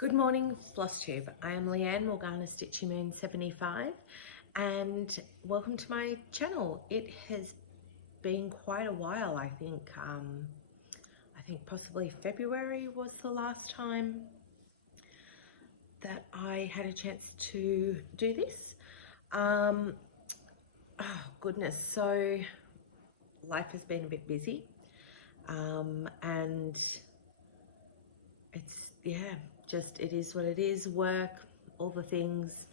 Good morning, Flosstube. I am Leanne Morgana Stitchy Moon 75 and welcome to my channel. It has been quite a while, I think possibly February was the last time that I had a chance to do this. Oh goodness, so life has been a bit busy and it's, yeah, just it is what it is, work, all the things.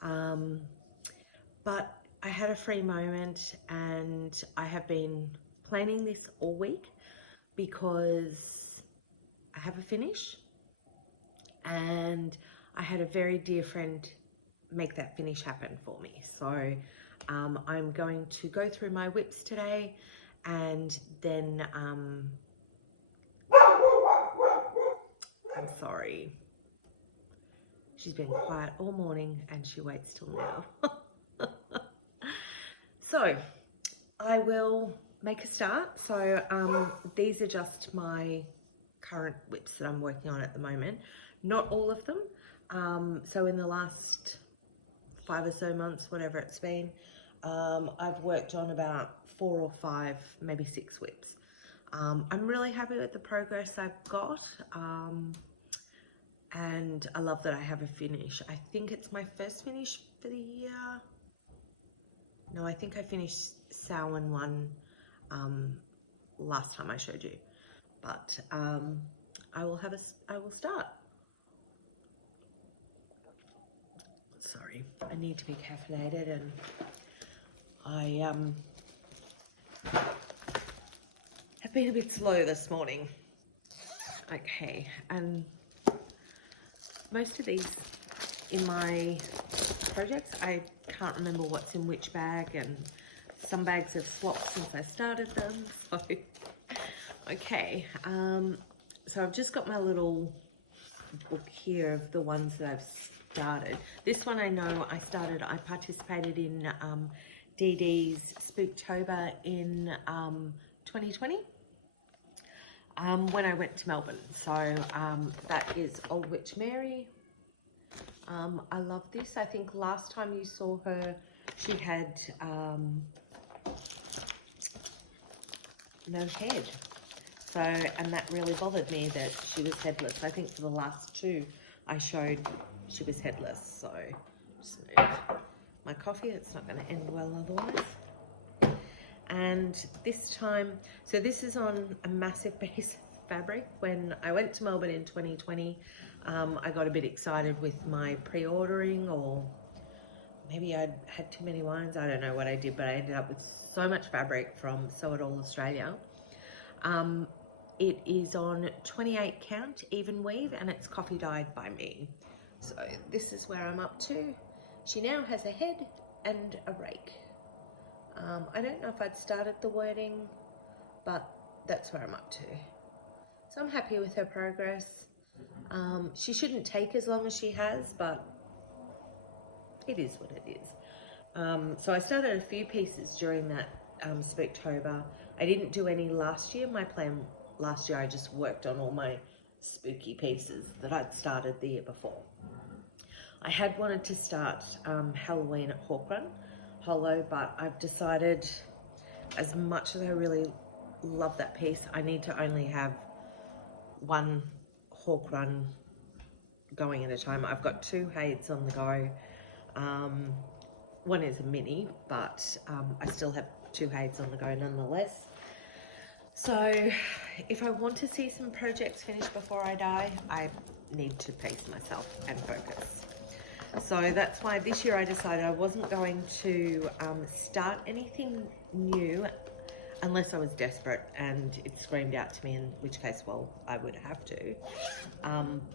But I had a free moment and I have been planning this all week because I have a finish and I had a very dear friend make that finish happen for me. So I'm going to go through my whips today and then I'm sorry. She's been quiet all morning and she waits till now. So I will make a start. So these are just my current whips that I'm working on at the moment. Not all of them. So in the last 5 or so months, whatever it's been, I've worked on about 4 or 5, maybe 6 whips. I'm really happy with the progress I've got. And I love that I have a finish. I think it's my first finish for the year. No, I think I finished Samhain one last time I showed you. But I will start. Sorry, I need to be caffeinated and I have been a bit slow this morning. Okay, and most of these in my projects, I can't remember what's in which bag, and some bags have swapped since I started them. So, okay, so I've just got my little book here of the ones that I've started. This one I know I participated in DD's Spooktober in 2020. When I went to Melbourne. So that is Old Witch Mary. I love this. I think last time you saw her, she had no head. So, and that really bothered me that she was headless. I think for the last 2 I showed she was headless. So just move my coffee. It's not going to end well otherwise. And this time, so this is on a massive piece of fabric. When I went to Melbourne in 2020, I got a bit excited with my pre-ordering, or maybe I'd had too many wines. I don't know what I did, but I ended up with so much fabric from Sew It All Australia. It is on 28 count even weave and it's coffee dyed by me. So this is where I'm up to. She now has a head and a rake. I don't know if I'd started the wording, but that's where I'm up to. So I'm happy with her progress. She shouldn't take as long as she has, but it is what it is. So I started a few pieces during that Spooktober. I didn't do any last year. My plan last year, I just worked on all my spooky pieces that I'd started the year before. I had wanted to start Halloween at Hawk Run Hollow, but I've decided, as much as I really love that piece, I need to only have one Hawk Run going at a time. I've got 2 HAEDs on the go. One is a mini, but I still have 2 HAEDs on the go nonetheless. So if I want to see some projects finished before I die, I need to pace myself and focus. So that's why this year I decided I wasn't going to start anything new unless I was desperate and it screamed out to me, in which case, well, I would have to.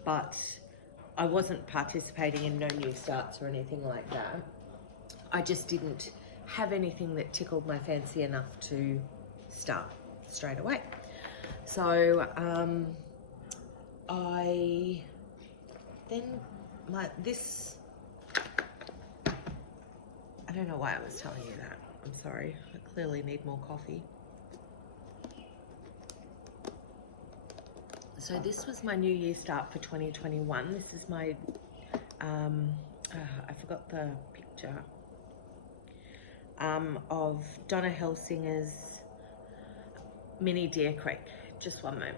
But I wasn't participating in no new starts or anything like that. I just didn't have anything that tickled my fancy enough to start straight away. So I then I don't know why I was telling you that. I'm sorry. I clearly need more coffee. So this was my New Year start for 2021. This is my, I forgot the picture, of Donna Gelsinger's mini Deer Creek. Just one moment.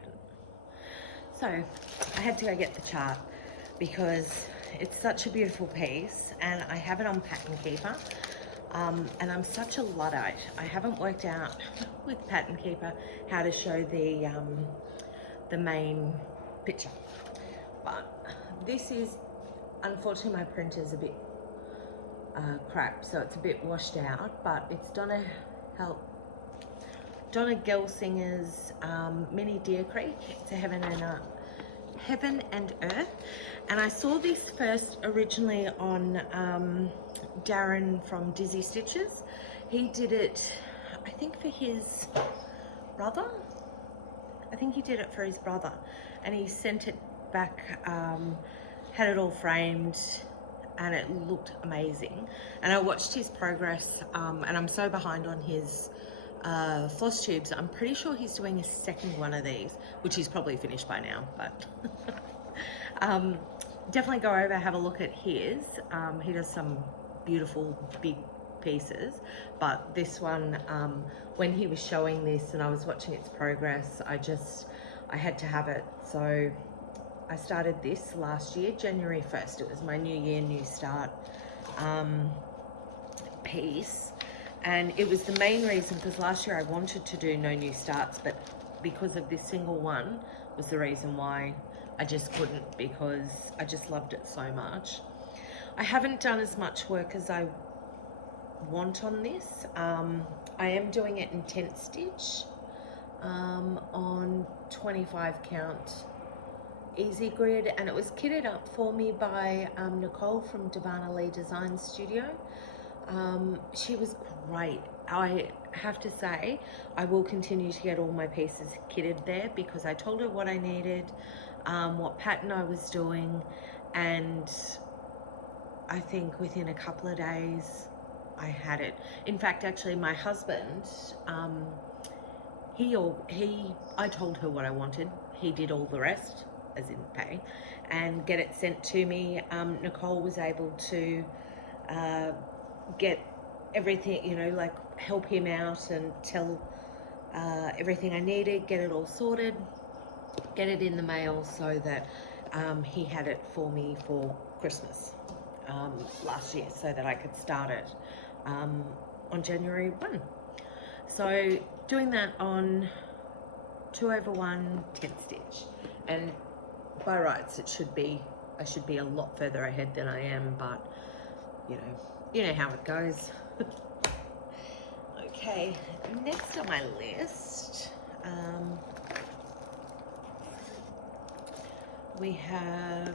So I had to go get the chart because it's such a beautiful piece and I have it on Pattern Keeper. And I'm such a Luddite. I haven't worked out with Pattern Keeper how to show the main picture. But this is, unfortunately my printer's a bit crap, so it's a bit washed out, but it's Donna Gelsinger's mini Deer Creek. It's a Heaven and Earth. And I saw this first originally on Daren from Dizzy Stitchers. He did it, I think for his brother. I think he did it for his brother. And he sent it back, had it all framed, and it looked amazing. And I watched his progress, and I'm so behind on his Flosstubes. I'm pretty sure he's doing a second one of these, which he's probably finished by now, but definitely go over, have a look at his. He does some beautiful big pieces, but this one, when he was showing this and I was watching its progress, I had to have it. So I started this last year, January 1st. It was my New Year, New Start piece. And it was the main reason, because last year I wanted to do no new starts, but because of this single one was the reason why I just couldn't, because I just loved it so much. I haven't done as much work as I want on this. I am doing it in tent stitch on 25 count easy grid, and it was kitted up for me by Nicole from Darvarnalee Design Studio. She was great. I have to say, I will continue to get all my pieces kitted there because I told her what I needed, what pattern I was doing, and I think within a couple of days I had it. In fact, actually my husband, I told her what I wanted. He did all the rest, as in pay, and get it sent to me. Nicole was able to get everything, you know, like help him out and tell everything I needed, get it all sorted, get it in the mail so that he had it for me for Christmas last year, so that I could start it on January 1. So doing that on 2/1 tent stitch, and by rights I should be a lot further ahead than I am, but you know how it goes. Okay, next on my list, we have,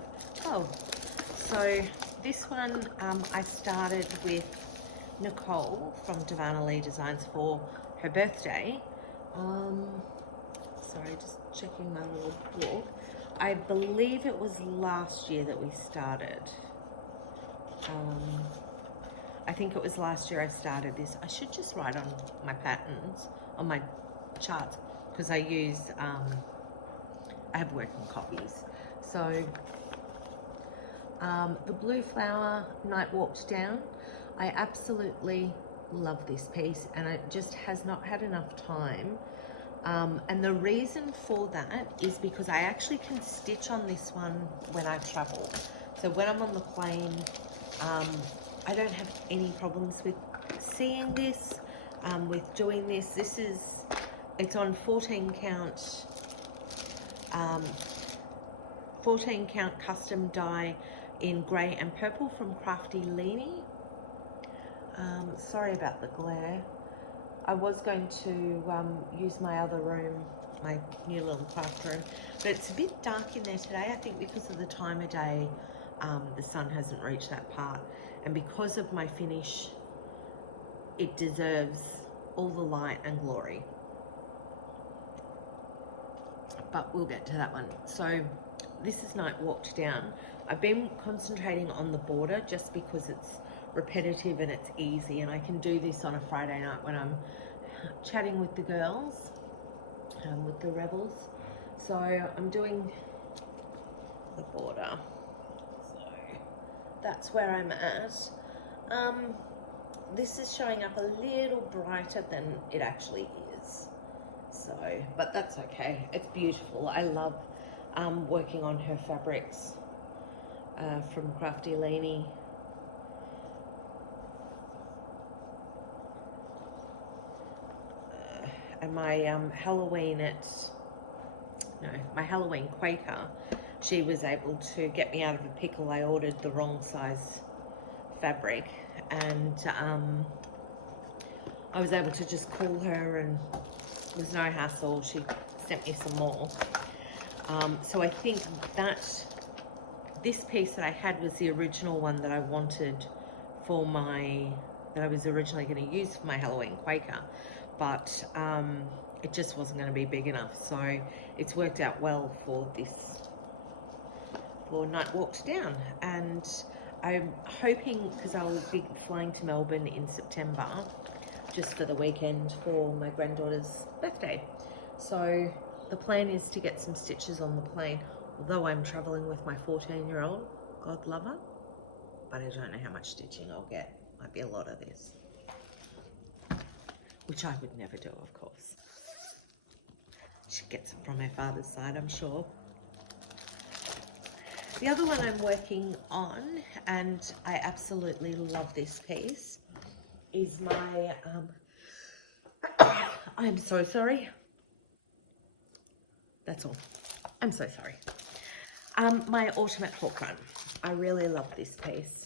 so this one I started with Nicole from Darvarnalee Designs for her birthday. Sorry, just checking my little book. I believe it was last year that we started. I think it was last year I started this. I should just write on my patterns, on my charts, because I use, I have working copies. So, the Blue Flower Night Walked Down. I absolutely love this piece, and it just has not had enough time. And the reason for that is because I actually can stitch on this one when I travel. So when I'm on the plane, I don't have any problems with seeing this, with doing this. It's on 14 count custom dye in grey and purple from Crafty Leanie. Sorry about the glare. I was going to use my other room, my new little craft room, but it's a bit dark in there today. I think because of the time of day, the sun hasn't reached that part, and because of my finish, it deserves all the light and glory. But we'll get to that one. So this is Night Walked Down. I've been concentrating on the border just because it's repetitive and it's easy, and I can do this on a Friday night when I'm chatting with the girls, with the rebels. So I'm doing the border. So that's where I'm at. This is showing up a little brighter than it actually is. So, but that's okay. It's beautiful. I love working on her fabrics from Crafty Leanie. And my my Halloween Quaker, she was able to get me out of a pickle. I ordered the wrong size fabric, and I was able to just call her, and it was no hassle. She sent me some more. So I think that this piece that I had was the original one that I wanted for that I was originally going to use for my Halloween Quaker, but it just wasn't going to be big enough. So it's worked out well for night walks down. And I'm hoping, because I'll be flying to Melbourne in September just for the weekend for my granddaughter's birthday. So the plan is to get some stitches on the plane, although I'm traveling with my 14-year-old, God love her, but I don't know how much stitching I'll get. Might be a lot of this, which I would never do, of course. She gets it from her father's side, I'm sure. The other one I'm working on, and I absolutely love this piece, is my, I'm so sorry. That's all. I'm so sorry. My Ultimate Hawk Run. I really love this piece.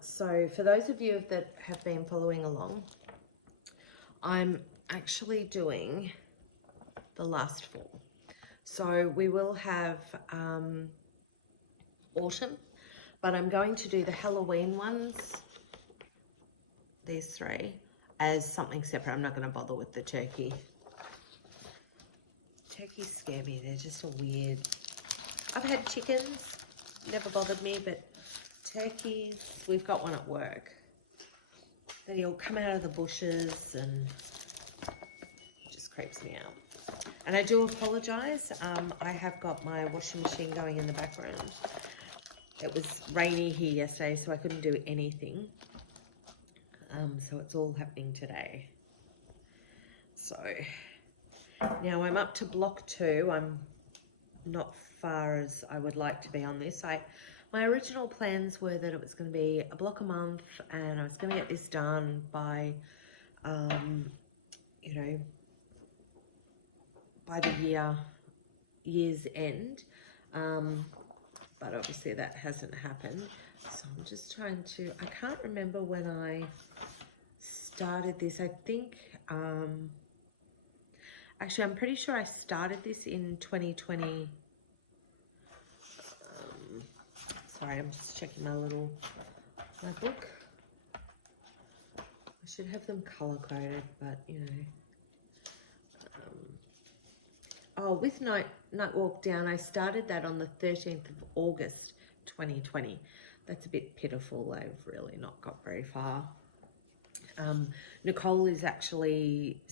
So for those of you that have been following along, I'm actually doing the last four. So we will have autumn, but I'm going to do the Halloween ones, these three, as something separate. I'm not going to bother with the turkey. Turkeys scare me. They're just a weird... I've had chickens, never bothered me, but turkeys, we've got one at work. Then he'll come out of the bushes and it just creeps me out. And I do apologise. I have got my washing machine going in the background. It was rainy here yesterday, so I couldn't do anything. So it's all happening today. So now I'm up to block 2. I'm not far as I would like to be on this. My original plans were that it was going to be a block a month, and I was going to get this done by, you know, by the year's end. But obviously that hasn't happened. So I'm just trying to, I can't remember when I started this. I think, actually, I'm pretty sure I started this in 2020. Sorry, I'm just checking my book. I should have them color coded, but you know. Oh, with Night Walk Down, I started that on the 13th of August, 2020. That's a bit pitiful. I've really not got very far. Nicole is actually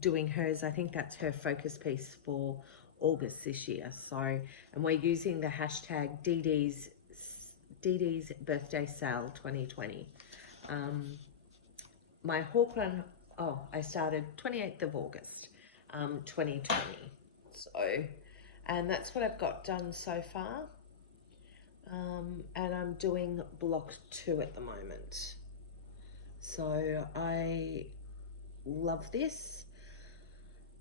doing hers. I think that's her focus piece for August this year. So, and we're using the hashtag DD's birthday sale 2020. My Hawk Run, I started 28th of August, 2020. So, and that's what I've got done so far. And I'm doing block 2 at the moment. So I love this.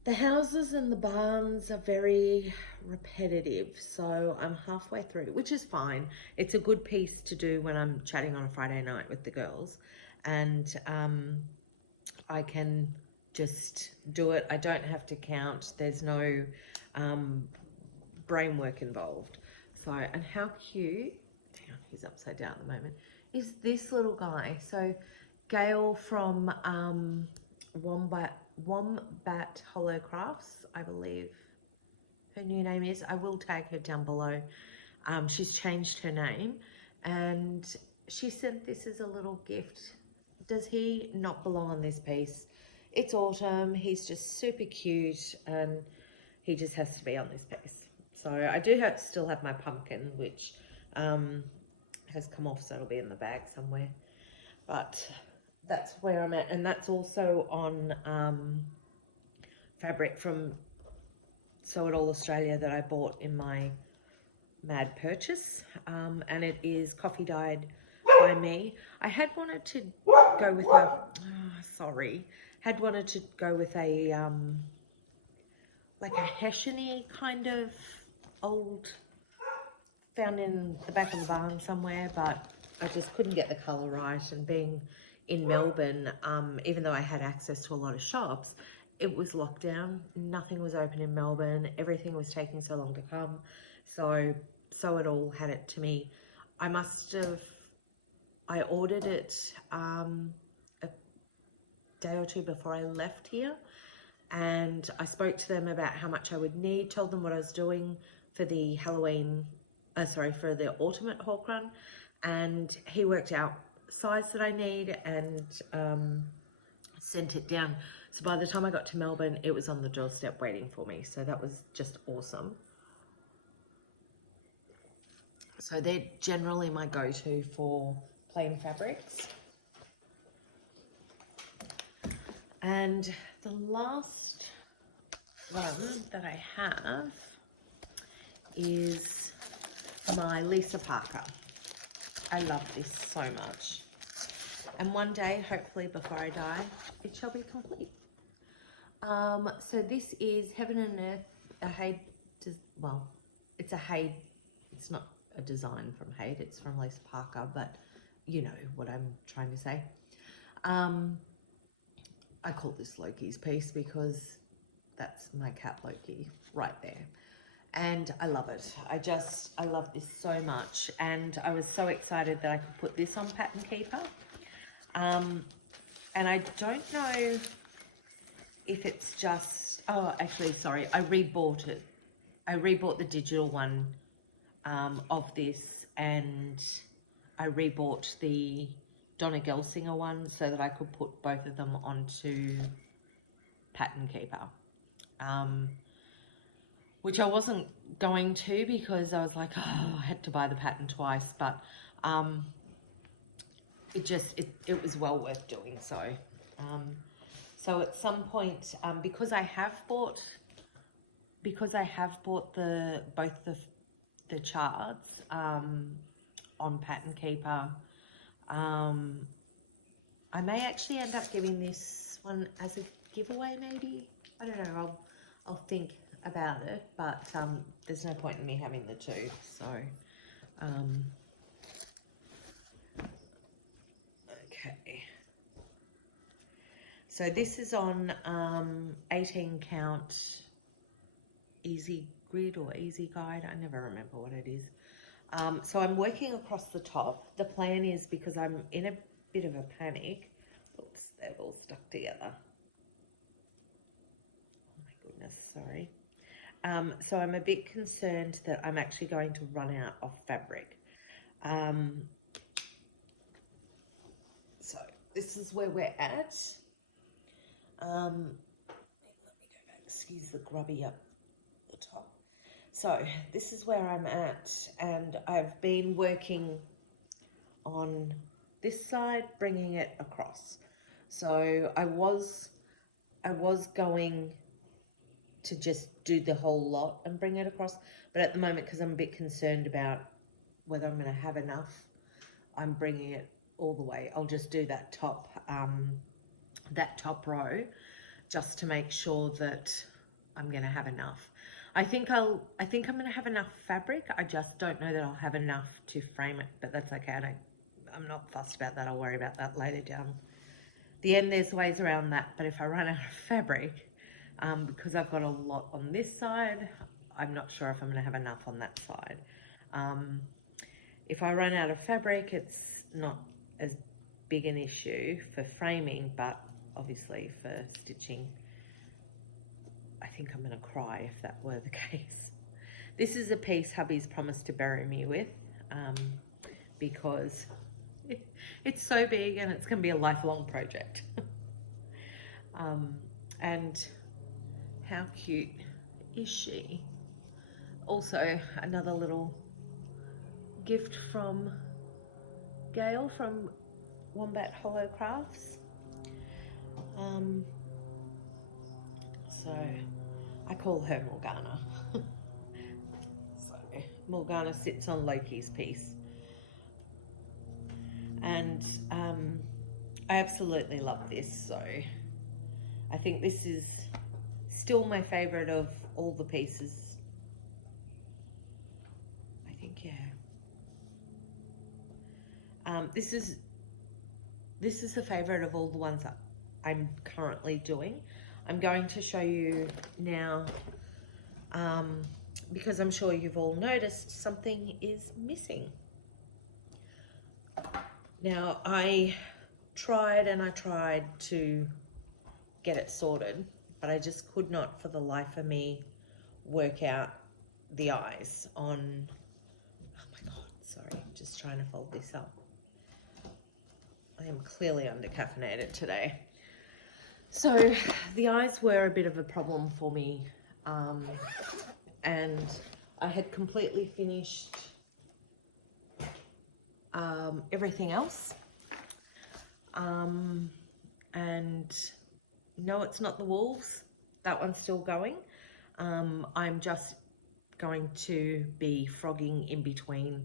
The houses and the barns are very repetitive, so I'm halfway through, which is fine. It's a good piece to do when I'm chatting on a Friday night with the girls, and I can just do it. I don't have to count. There's no brain work involved. So, and how cute, damn, he's upside down at the moment, is this little guy. So Gail from Wombat Hollow Crafts, I believe her new name is. I will tag her down below. She's changed her name, and she sent this as a little gift. Does he not belong on this piece? It's autumn. He's just super cute, and he just has to be on this piece. So I do still have my pumpkin, which has come off, so it'll be in the bag somewhere. But that's where I'm at, and that's also on fabric from Sew It All Australia that I bought in my mad purchase, and it is coffee dyed by me. I had wanted to go with a like a Hessian-y kind of old, found in the back of the barn somewhere, but I just couldn't get the colour right. And being in Melbourne, even though I had access to a lot of shops, it was locked down. Nothing was open in Melbourne. Everything was taking so long to come. So It All had it to me. I ordered it a day or two before I left here, and I spoke to them about how much I would need, told them what I was doing for the for the Ultimate Hawk Run, and he worked out size that I need and sent it down. So by the time I got to Melbourne, it was on the doorstep waiting for me. So that was just awesome. So they're generally my go-to for plain fabrics. And the last one that I have is my Lisa Parker. I love this so much. And one day, hopefully before I die, it shall be complete. So this is Heaven and Earth, a HAED, well, it's a HAED, it's not a design from HAED, it's from Lisa Parker, but you know what I'm trying to say. I call this Loki's piece because that's my cat Loki right there. And I love it. I love this so much. And I was so excited that I could put this on Pattern Keeper. And I don't know if it's just, oh, actually, sorry, I rebought it. I rebought the digital one of this, and I rebought the Donna Gelsinger one so that I could put both of them onto Pattern Keeper. Which I wasn't going to, because I was like, oh, I had to buy the pattern twice, but it was well worth doing so. So at some point, because I have bought both the charts on Pattern Keeper, I may actually end up giving this one as a giveaway, maybe. I don't know. I'll think about it, but there's no point in me having the two. So okay, so this is on 18 count easy grid or easy guide, I never remember what it is. So I'm working across the top. The plan is, because I'm in a bit of a panic, oops, they're all stuck together, oh my goodness, sorry. So I'm a bit concerned that I'm actually going to run out of fabric. So this is where we're at. Let me go back, excuse the grubby up the top. So this is where I'm at, and I've been working on this side, bringing it across. So I was going to just do the whole lot and bring it across, but at the moment, because I'm a bit concerned about whether I'm going to have enough, I'm bringing it all the way. I'll just do that top row just to make sure that I'm going to have enough. I think I'm going to have enough fabric. I just don't know that I'll have enough to frame it, but that's okay. I'm not fussed about that. I'll worry about that later down the end. There's ways around that, but if I run out of fabric, because I've got a lot on this side, I'm not sure if I'm going to have enough on that side. If I run out of fabric, it's not as big an issue for framing, but obviously for stitching, I think I'm going to cry if that were the case. This is a piece hubby's promised to bury me with, because it's so big and it's going to be a lifelong project. And how cute is she? Also, another little gift from Gail from Wombat Hollow Crafts. So I call her Morgana. So Morgana sits on Loki's piece, and I absolutely love this. So I think this is still my favorite of all the pieces. I think, yeah. This is the favorite of all the ones that I'm currently doing. I'm going to show you now, because I'm sure you've all noticed something is missing. Now, I tried and I tried to get it sorted, but I just could not for the life of me work out the eyes on, oh my God, sorry, just trying to fold this up. I am clearly under caffeinated today. So the eyes were a bit of a problem for me, and I had completely finished everything else, and no, it's not the wolves, that one's still going. I'm just going to be frogging in between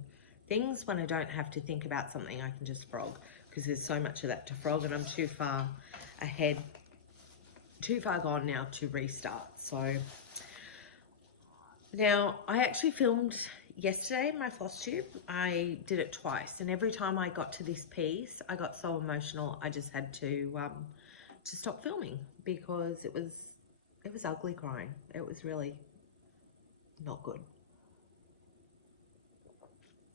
things. When I don't have to think about something, I can just frog, because there's so much of that to frog, and I'm too far ahead, too far gone now to restart. So now I actually filmed yesterday my floss tube. I did it twice, and every time I got to this piece, I got so emotional I just had to stop filming, because it was ugly crying. It was really not good.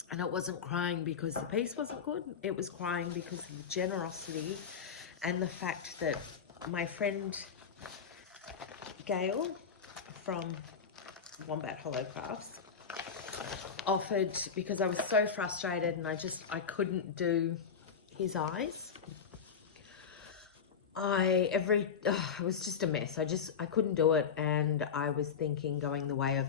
And it wasn't crying because the piece wasn't good. It was crying because of the generosity and the fact that my friend Gail from Wombat Hollow Crafts offered, because I was so frustrated and I couldn't do his eyes. It was just a mess. I couldn't do it, and I was thinking going the way of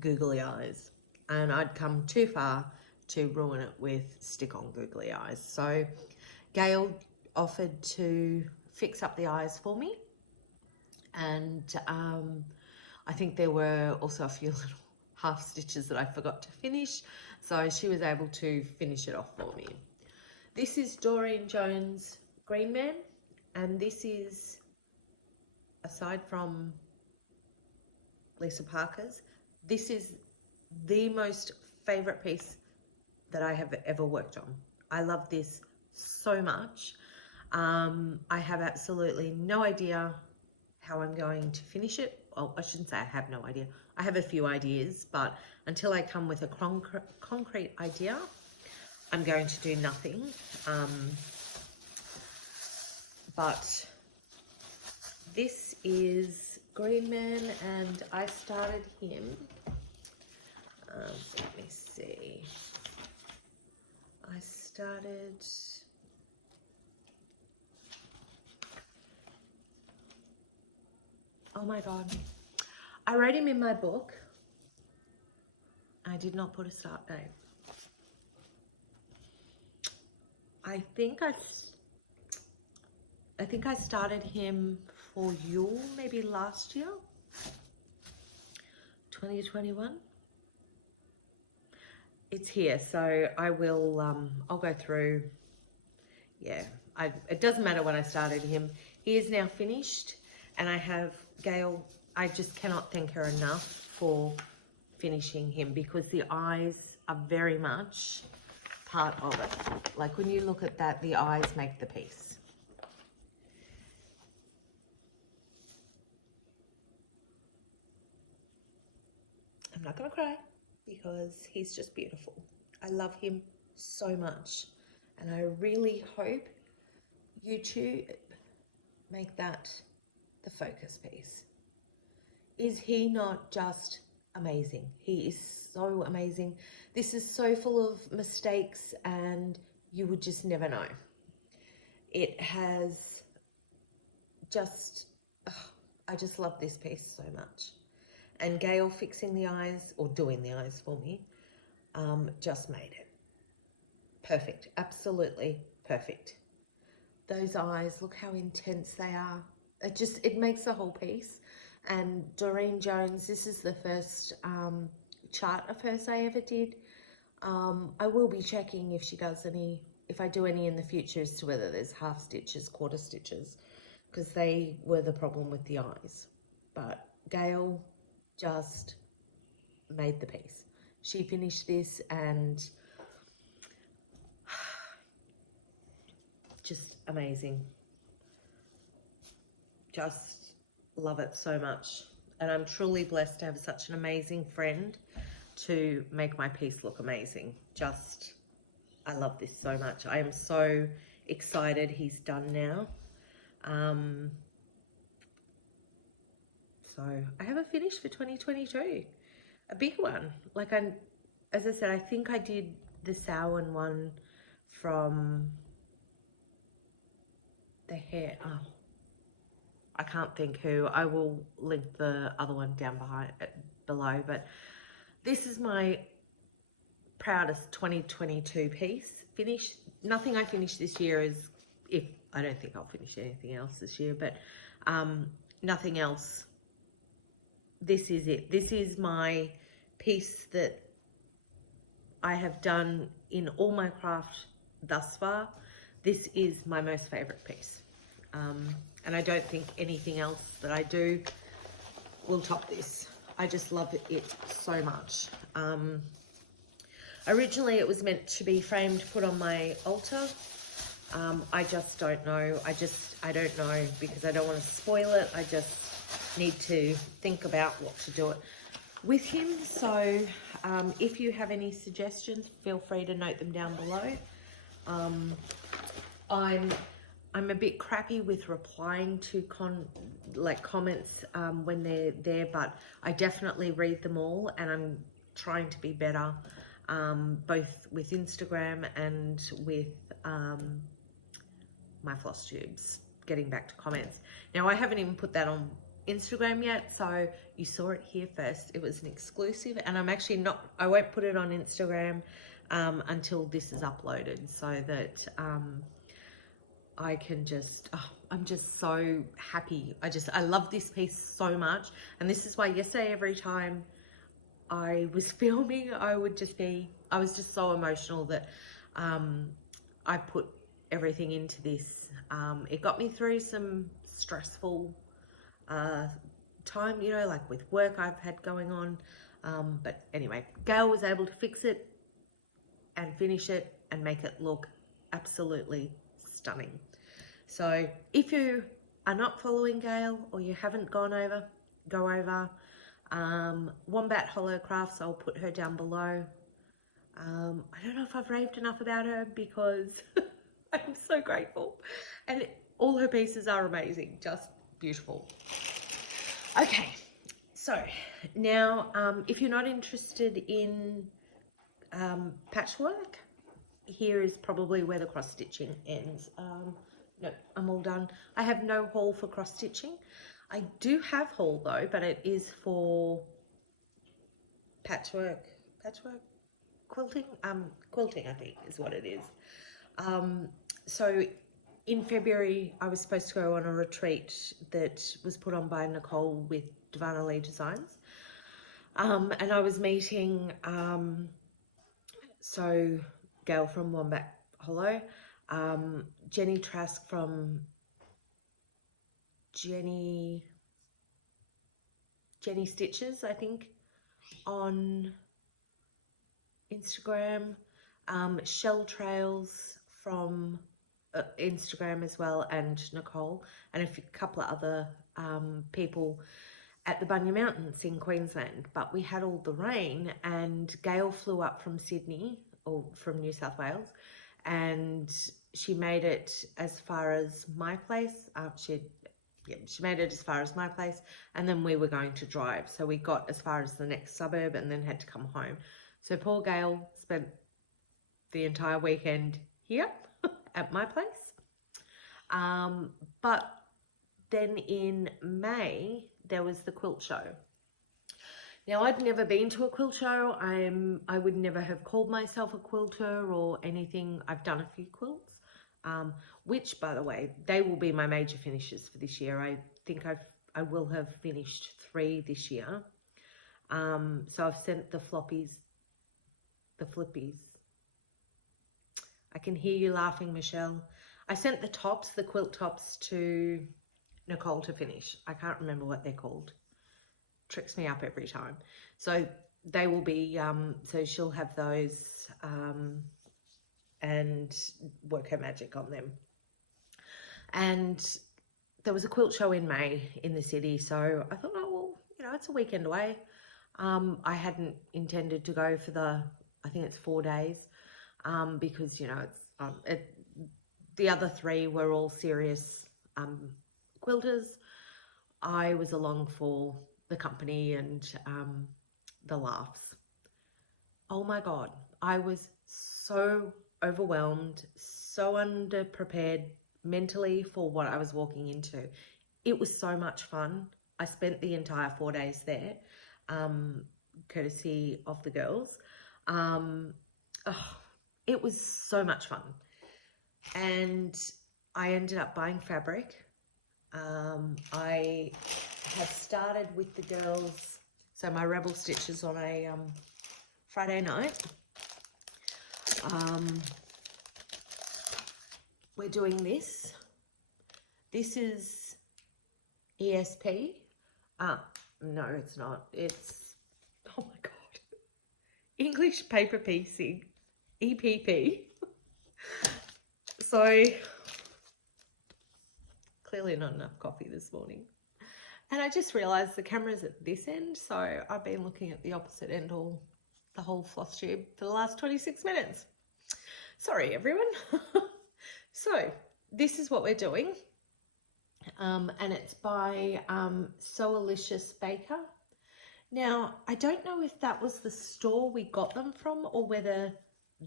googly eyes, and I'd come too far to ruin it with stick-on googly eyes. So Gail offered to fix up the eyes for me, and I think there were also a few little half stitches that I forgot to finish, so she was able to finish it off for me. This is Dorian Jones Green Man, and this is, aside from Lisa Parker's, this is the most favorite piece that I have ever worked on. I love this so much. I have absolutely no idea how I'm going to finish it. Well, I shouldn't say I have no idea. I have a few ideas, but until I come with a concrete idea, I'm going to do nothing. But this is Green Man, and I started him. Let me see. I started. Oh my God. I wrote him in my book. I did not put a start date. I think I started him for Yule maybe last year, 2021. It's here, so I will, I'll go through, yeah, it doesn't matter when I started him. He is now finished, and I have Gail, I just cannot thank her enough for finishing him, because the eyes are very much part of it. Like when you look at that, the eyes make the piece. I'm not gonna cry, because he's just beautiful. I love him so much, and I really hope YouTube make that the focus piece. Is he not just amazing? He is so amazing. This is so full of mistakes, and you would just never know. It has just, I just love this piece so much. And Gail fixing the eyes, or doing the eyes for me, just made it perfect. Absolutely perfect. Those eyes, look how intense they are. It makes the whole piece. And Dorian Jones, this is the first chart of hers I ever did. I will be checking if she does any, if I do any in the future, as to whether there's half stitches, quarter stitches, because they were the problem with the eyes. But Gail just made the piece. She finished this and just amazing. Just love it so much. And I'm truly blessed to have such an amazing friend to make my piece look amazing. Just, I love this so much. I am so excited he's done now. So I have a finish for 2022, a big one. Like, as I said, I think I did the Samhain one from the hair. Oh, I can't think who. I will link the other one down below, but this is my proudest 2022 piece. Finish. Nothing I finished this year is, I don't think I'll finish anything else this year, but nothing else. This is it. This is my piece that I have done in all my craft thus far. This is my most favorite piece. And I don't think anything else that I do will top this. I just love it so much. Originally it was meant to be framed, put on my altar. I just don't know. I don't know, because I don't want to spoil it. I just need to think about what to do it with him. So if you have any suggestions, feel free to note them down below. I'm a bit crappy with replying to comments when they're there, but I definitely read them all, and I'm trying to be better, both with Instagram and with my Flosstubes, getting back to comments. Now, I haven't even put that on Instagram yet, so you saw it here first. It was an exclusive, and I'm actually not, I won't put it on Instagram until this is uploaded, so that I can just, I'm just so happy. I love this piece so much. And this is why yesterday, every time I was filming, I was just so emotional that I put everything into this. It got me through some stressful time, you know, like with work I've had going on. But anyway, Gail was able to fix it and finish it and make it look absolutely stunning. So if you are not following Gail, or you haven't go over Wombat Hollow Crafts. I'll put her down below. I don't know if I've raved enough about her, because I'm so grateful, and all her pieces are amazing, just beautiful. Okay, so now if you're not interested in patchwork, here is probably where the cross stitching ends. No, I'm all done. I have no haul for cross stitching. I do have haul though, but it is for patchwork, quilting, quilting I think is what it is. So in February I was supposed to go on a retreat that was put on by Nicole with Darvarnalee Designs, and I was meeting so Gail from Wombat Hollow, Jenny Trask from Jenny Stitches, I think, on Instagram, Shell Trails from Instagram as well, and Nicole, and a couple of other people at the Bunya Mountains in Queensland. But we had all the rain, and Gail flew up from Sydney, or from New South Wales, and she made it as far as my place. She made it as far as my place, and then we were going to drive. So we got as far as the next suburb and then had to come home. So poor Gail spent the entire weekend here at my place. But then in May, there was the quilt show. Now, I'd never been to a quilt show. I would never have called myself a quilter or anything. I've done a few quilts, which, by the way, they will be my major finishes for this year. I think I will have finished 3 this year. So I've sent the flippies. I can hear you laughing, Michelle. I sent the tops, the quilt tops, to Nicole to finish. I can't remember what they're called. Tricks me up every time. So they will be, so she'll have those and work her magic on them. And there was a quilt show in May in the city, so I thought, oh, well, you know, it's a weekend away. I hadn't intended to go for I think it's 4 days, because, you know, it's, the other 3 were all serious quilters. I was along for the company and the laughs. Oh my God, I was so overwhelmed, so underprepared mentally for what I was walking into. It was so much fun. I spent the entire 4 days there, courtesy of the girls. It was so much fun. And I ended up buying fabric. I have started with the girls, so my Rebel Stitches on a Friday night. We're doing this. This is ESP. No, it's not. It's, oh my God, English paper piecing, EPP. So clearly not enough coffee this morning. And I just realised the camera's at this end, so I've been looking at the opposite end the whole floss tube for the last 26 minutes. Sorry, everyone. So this is what we're doing. And it's by Soalicious Baker. Now, I don't know if that was the store we got them from or whether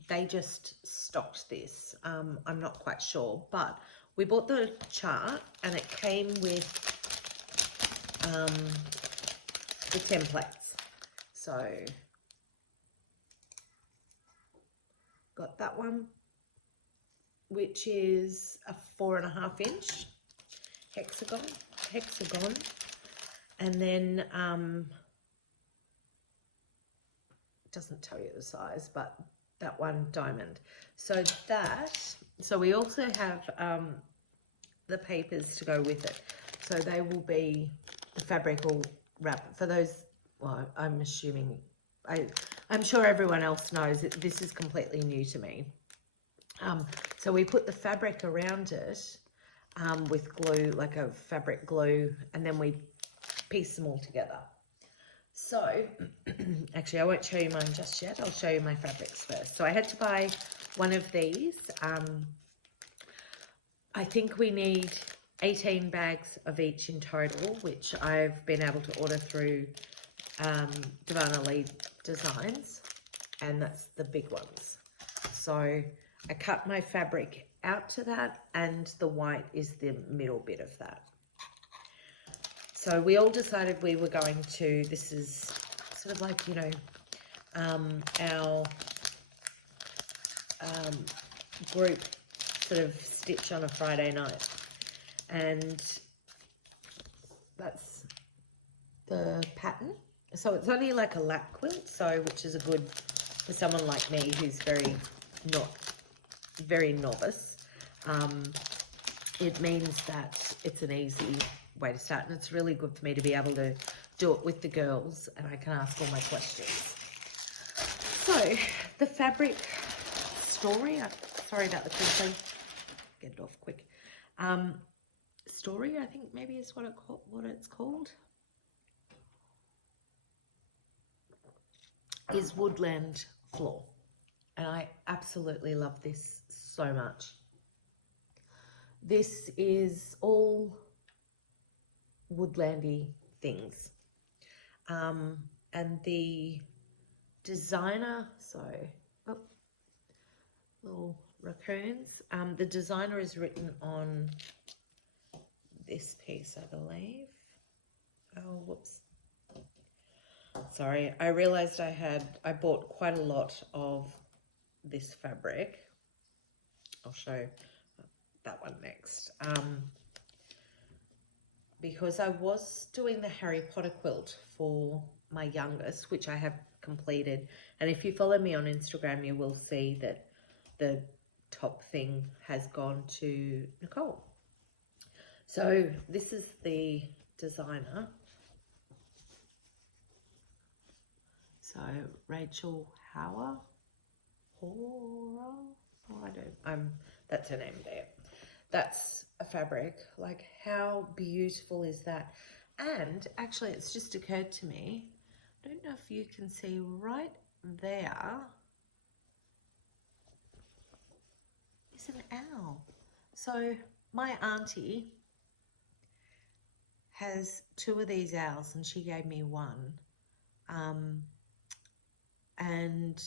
they just stocked this. I'm not quite sure, but we bought the chart and it came with the templates. So got that one, which is a 4.5 inch hexagon, and then it doesn't tell you the size, but that one diamond. So we also have the papers to go with it. So they will be, the fabric will wrap for those. Well, I'm assuming, I'm sure everyone else knows that this is completely new to me. So we put the fabric around it with glue, like a fabric glue, and then we piece them all together. So actually, I won't show you mine just yet. I'll show you my fabrics first. So I had to buy one of these. I think we need 18 bags of each in total, which I've been able to order through Darvarnalee Designs, and that's the big ones. So I cut my fabric out to that, and the white is the middle bit of that. So we all decided we were going to, this is sort of like, you know, our group sort of stitch on a Friday night. And that's the pattern. So it's only like a lap quilt, so which is a good for someone like me who's very novice. It means that it's an easy way to start, and it's really good for me to be able to do it with the girls, and I can ask all my questions. So the fabric story, sorry about the crinkling, get it off quick. Story, I think maybe is what it's called, is Woodland Floor, and I absolutely love this so much. This is all woodlandy things, and the designer, little raccoons, the designer is written on this piece, I believe. Oh, whoops. Sorry, I realized I bought quite a lot of this fabric. I'll show that one next. Because I was doing the Harry Potter quilt for my youngest, which I have completed. And if you follow me on Instagram, you will see that the top thing has gone to Nicole. So this is the designer. So Rachel Hauer, that's her name there. That's a fabric. Like, how beautiful is that? And actually, it's just occurred to me, I don't know if you can see right there is an owl. So my auntie has 2 of these owls and she gave me one. And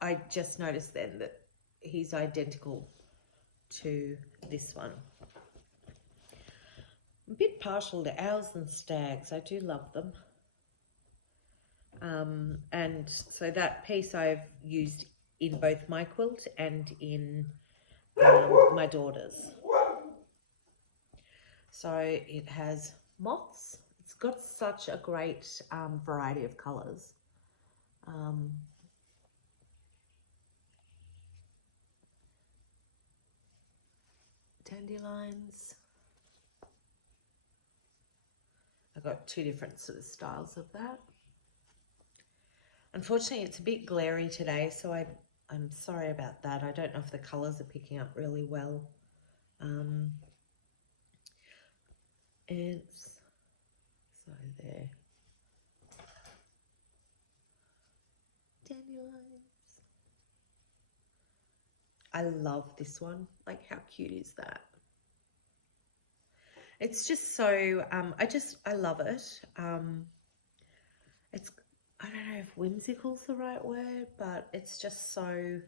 I just noticed then that he's identical to this one. I'm a bit partial to owls and stags. I do love them. And so that piece I've used in both my quilt and in my daughter's. So it has moths. It's got such a great variety of colours. Dandelions. I've got 2 different sort of styles of that. Unfortunately, it's a bit glary today, so I'm sorry about that. I don't know if the colours are picking up really well. Ants. So there. Dandelions. I love this one. Like, how cute is that? It's just so, I love it. It's, I don't know if whimsical's the right word, but it's just so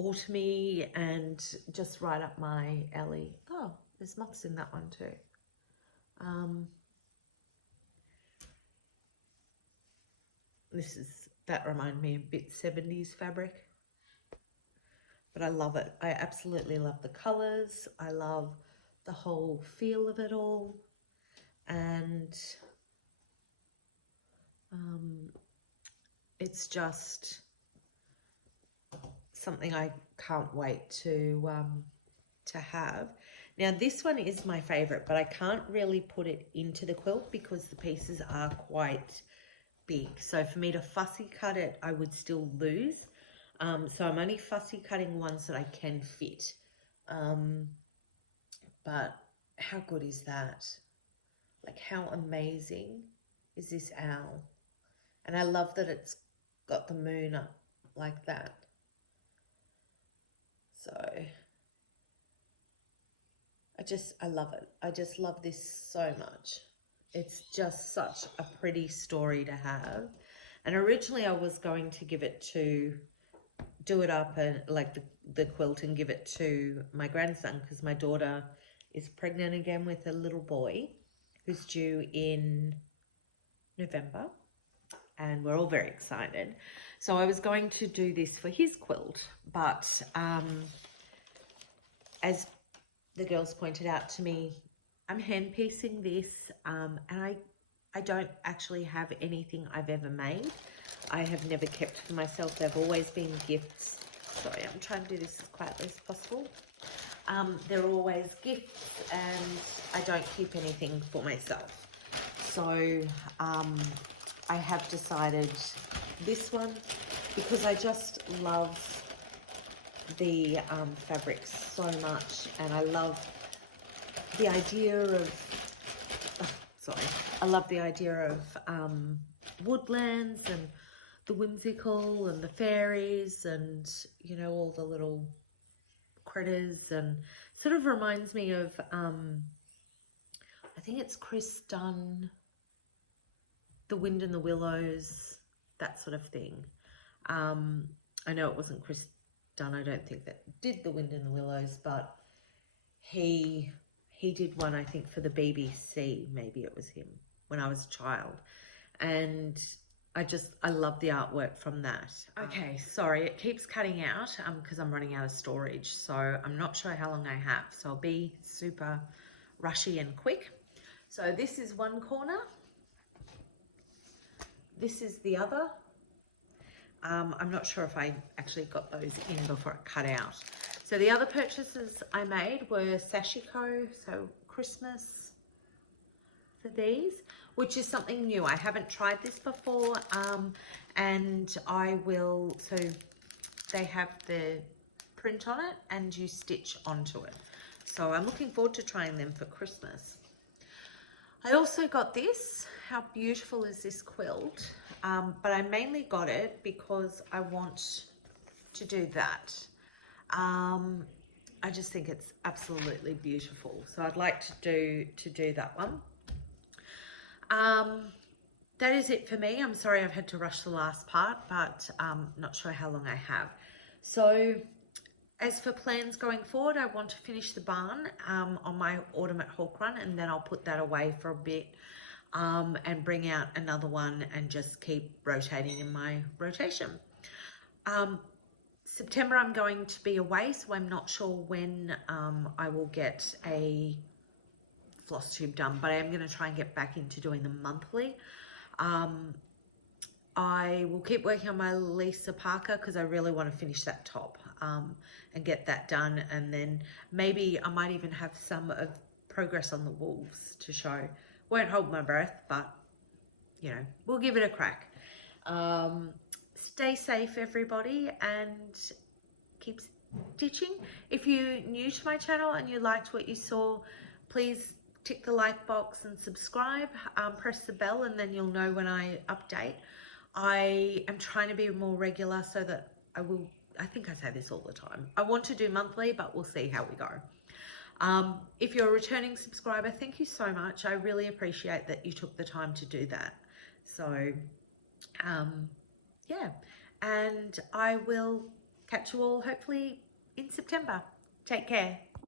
autumny and just right up my alley. Oh, there's moths in that one too. That reminded me a bit 70s fabric. But I love it. I absolutely love the colours. I love the whole feel of it all. And it's just something I can't wait to have. Now this one is my favourite, but I can't really put it into the quilt because the pieces are quite big. So for me to fussy cut it, I would still lose. So I'm only fussy cutting ones that I can fit. But how good is that? Like, how amazing is this owl? And I love that it's got the moon up like that. So I love it. I just love this so much. It's just such a pretty story to have. And originally I was going to do it up and like the quilt and give it to my grandson because my daughter is pregnant again with a little boy who's due in November, and we're all very excited. So I was going to do this for his quilt, but as the girls pointed out to me, I'm hand piecing this, and I don't actually have anything I've ever made. I have never kept for myself. They've always been gifts. Sorry, I'm trying to do this as quietly as possible. They're always gifts, and I don't keep anything for myself. So I have decided this one because I just love the fabric so much, and I love the idea of, I love the idea of woodlands and the whimsical and the fairies and, you know, all the little critters, and sort of reminds me of, I think it's Chris Dunn, The Wind in the Willows, that sort of thing. I know it wasn't Chris Dunn, I don't think, that did The Wind in the Willows, but he did one, I think, for the BBC, maybe it was him. when I was a child. And I love the artwork from that. Okay, sorry, it keeps cutting out because I'm running out of storage. So I'm not sure how long I have. So I'll be super rushy and quick. So this is one corner. This is the other. I'm not sure if I actually got those in before it cut out. So the other purchases I made were sashiko, so Christmas for these, which is something new. I haven't tried this before, and I will, so they have the print on it and you stitch onto it. So I'm looking forward to trying them for Christmas. I also got this. How beautiful is this quilt? But I mainly got it because I want to do that. I just think it's absolutely beautiful. So I'd like to do that one. That is it for me. I'm sorry I've had to rush the last part, but not sure how long I have. So as for plans going forward, I want to finish the barn on my autumn at Hawk Run, and then I'll put that away for a bit and bring out another one and just keep rotating in my rotation. September I'm going to be away, so I'm not sure when I will get a floss tube done, but I am going to try and get back into doing them monthly. I will keep working on my Lisa Parker because I really want to finish that top and get that done, and then maybe I might even have some of progress on the wolves to show. Won't hold my breath, but you know, we'll give it a crack. Stay safe, everybody, and keep stitching. If you're new to my channel and you liked what you saw, please tick the like box and subscribe. Press the bell and then you'll know when I update. I am trying to be more regular so that I think I say this all the time. I want to do monthly, but we'll see how we go. If you're a returning subscriber, thank you so much. I really appreciate that you took the time to do that. So, yeah, and I will catch you all hopefully in September. Take care.